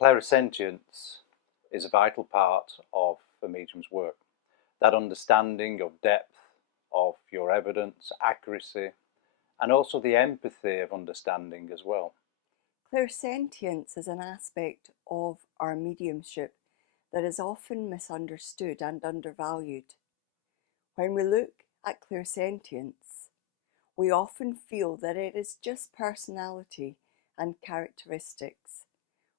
Clairsentience is a vital part of the medium's work. That understanding of depth of your evidence, accuracy, and also the empathy of understanding as well. Clairsentience is an aspect of our mediumship that is often misunderstood and undervalued. When we look at clairsentience, we often feel that it is just personality and characteristics,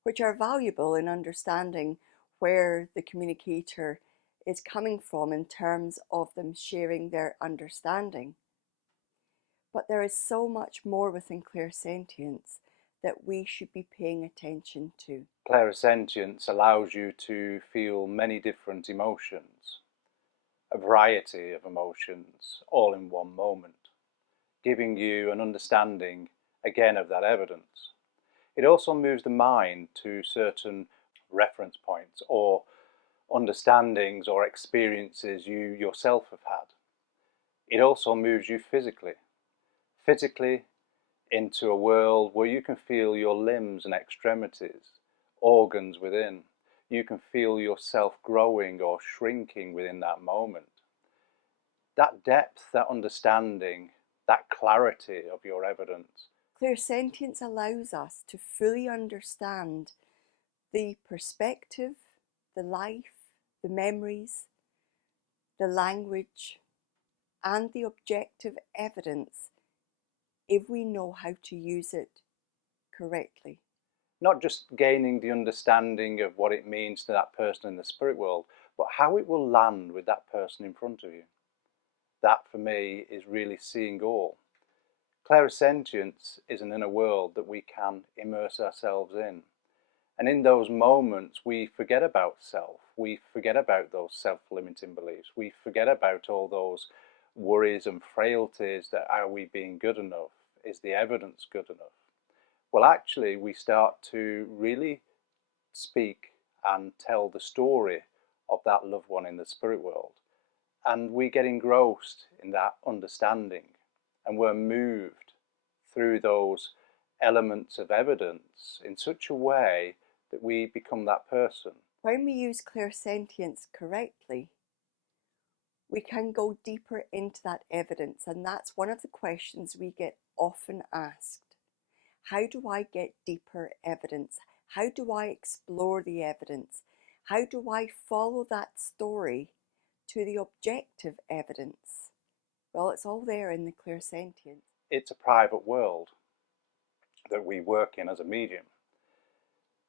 which are valuable in understanding where the communicator is coming from in terms of them sharing their understanding. But there is so much more within clairsentience that we should be paying attention to. Clairsentience allows you to feel many different emotions, a variety of emotions, all in one moment, giving you an understanding again of that evidence. It also moves the mind to certain reference points or understandings or experiences you yourself have had. It also moves you physically into a world where you can feel your limbs and extremities, organs within. You can feel yourself growing or shrinking within that moment. That depth, that understanding, that clarity of your evidence. Clairsentience allows us to fully understand the perspective, the life, the memories, the language, and the objective evidence if we know how to use it correctly. Not just gaining the understanding of what it means to that person in the spirit world, but how it will land with that person in front of you. That for me is really seeing all. Clairsentience is an inner world that we can immerse ourselves in. And in those moments we forget about self, we forget about those self-limiting beliefs, we forget about all those worries and frailties that are we being good enough? Is the evidence good enough? Well, actually we start to really speak and tell the story of that loved one in the spirit world. And we get engrossed in that understanding and we're moved through those elements of evidence in such a way that we become that person. When we use clairsentience correctly, we can go deeper into that evidence, and that's one of the questions we get often asked. How do I get deeper evidence? How do I explore the evidence? How do I follow that story to the objective evidence? Well, it's all there in the clairsentience. It's a private world that we work in as a medium.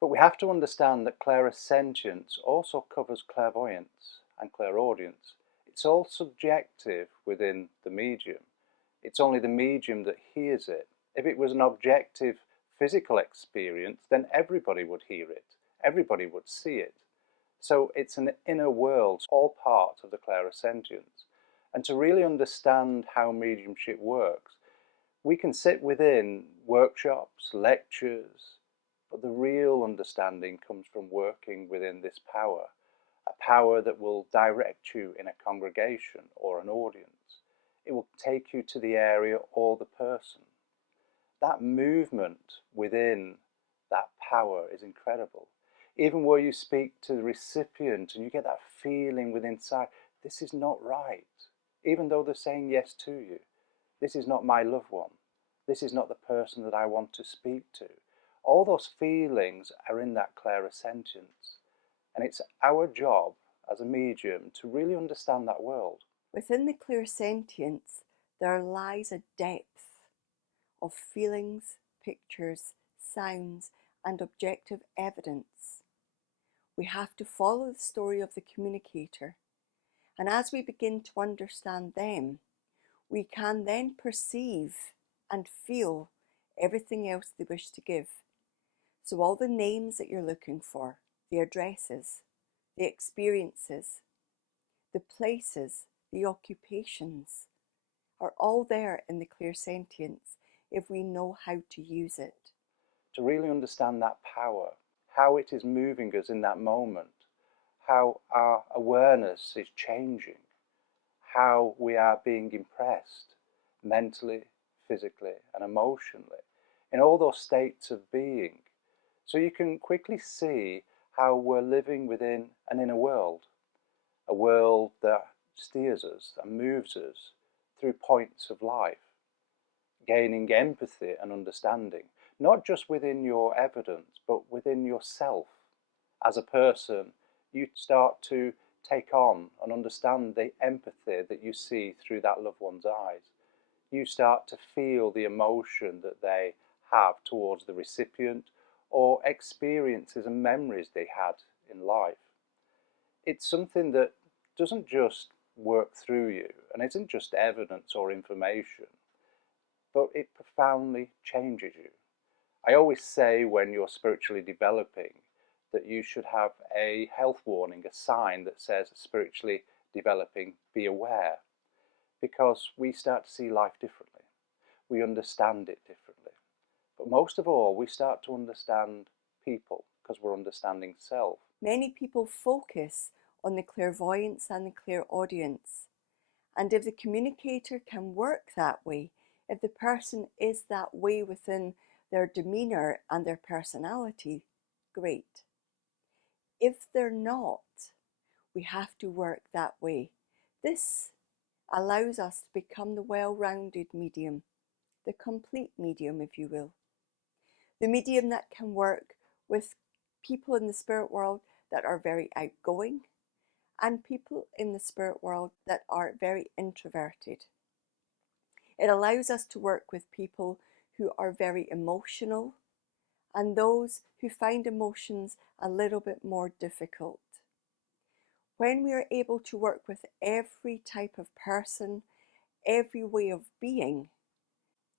But we have to understand that clairsentience also covers clairvoyance and clairaudience. It's all subjective within the medium. It's only the medium that hears it. If it was an objective physical experience, then everybody would hear it. Everybody would see it. So it's an inner world, all part of the clairsentience. And to really understand how mediumship works, we can sit within workshops, lectures, but the real understanding comes from working within this power, a power that will direct you in a congregation or an audience. It will take you to the area or the person. That movement within that power is incredible. Even where you speak to the recipient and you get that feeling within inside, this is not right. Even though they're saying yes to you, this is not my loved one. This is not the person that I want to speak to. All those feelings are in that clairsentience. And it's our job as a medium to really understand that world. Within the clairsentience, there lies a depth of feelings, pictures, sounds, and objective evidence. We have to follow the story of the communicator, and as we begin to understand them, we can then perceive and feel everything else they wish to give. So all the names that you're looking for, the addresses, the experiences, the places, the occupations, are all there in the clairsentience if we know how to use it. To really understand that power, how it is moving us in that moment, how our awareness is changing, how we are being impressed mentally, physically and emotionally, in all those states of being. So you can quickly see how we're living within an inner world, a world that steers us and moves us through points of life, gaining empathy and understanding, not just within your evidence, but within yourself. As a person, you start to take on and understand the empathy that you see through that loved one's eyes. You start to feel the emotion that they have towards the recipient, or experiences and memories they had in life. It's something that doesn't just work through you and isn't just evidence or information, but it profoundly changes you. I always say when you're spiritually developing that you should have a health warning, a sign that says spiritually developing, be aware, because we start to see life differently. We understand it differently. But most of all, we start to understand people because we're understanding self. Many people focus on the clairvoyance and the clairaudience. And if the communicator can work that way, if the person is that way within their demeanour and their personality, great. If they're not, we have to work that way. This allows us to become the well-rounded medium, the complete medium, if you will. The medium that can work with people in the spirit world that are very outgoing and people in the spirit world that are very introverted. It allows us to work with people who are very emotional and those who find emotions a little bit more difficult. When we are able to work with every type of person, every way of being,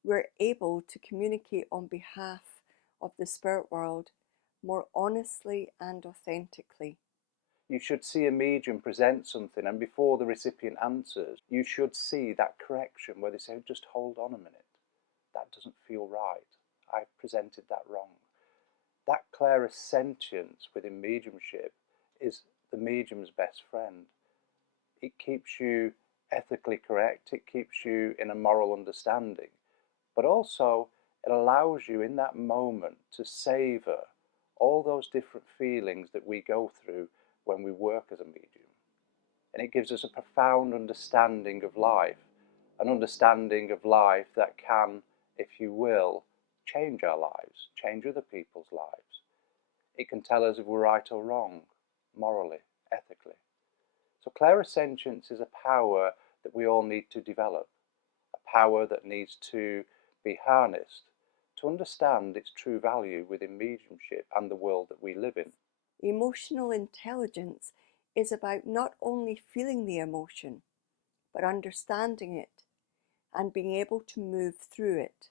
we're able to communicate on behalf of the spirit world more honestly and authentically. You should see a medium present something, and before the recipient answers, you should see that correction where they say, just hold on a minute, that doesn't feel right, I've presented that wrong. That clairsentience within mediumship is the medium's best friend. It keeps you ethically correct, it keeps you in a moral understanding, but also it allows you in that moment to savour all those different feelings that we go through when we work as a medium. And it gives us a profound understanding of life, an understanding of life that can, if you will, change our lives, change other people's lives. It can tell us if we're right or wrong, morally, ethically. So clairsentience is a power that we all need to develop, a power that needs to be harnessed to understand its true value within mediumship and the world that we live in. Emotional intelligence is about not only feeling the emotion, but understanding it and being able to move through it,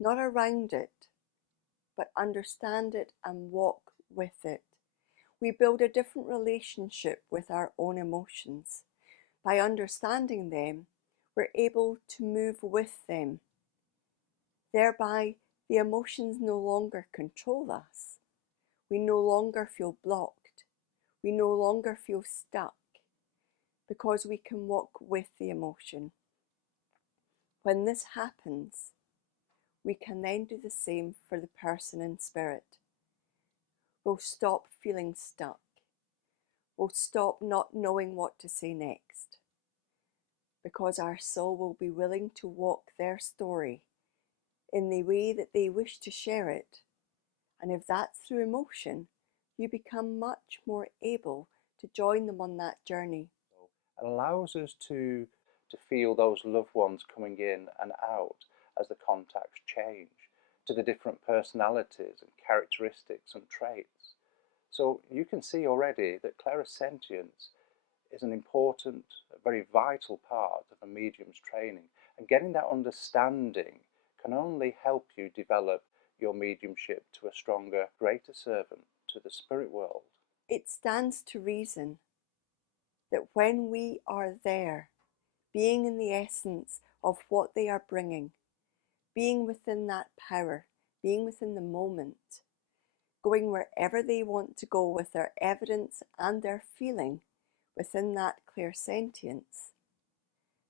not around it, but understand it and walk with it. We build a different relationship with our own emotions. By understanding them, we're able to move with them. Thereby, the emotions no longer control us. We no longer feel blocked. We no longer feel stuck because we can walk with the emotion. When this happens, we can then do the same for the person in spirit. We'll stop feeling stuck. We'll stop not knowing what to say next, because our soul will be willing to walk their story in the way that they wish to share it. And if that's through emotion, you become much more able to join them on that journey. It allows us to feel those loved ones coming in and out as the contacts change, to the different personalities and characteristics and traits. So you can see already that clairsentience is an important, a very vital part of a medium's training, and getting that understanding can only help you develop your mediumship to a stronger, greater servant to the spirit world. It stands to reason that when we are there, being in the essence of what they are bringing, being within that power, being within the moment, going wherever they want to go with their evidence and their feeling within that clairsentience,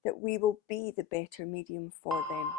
that we will be the better medium for them.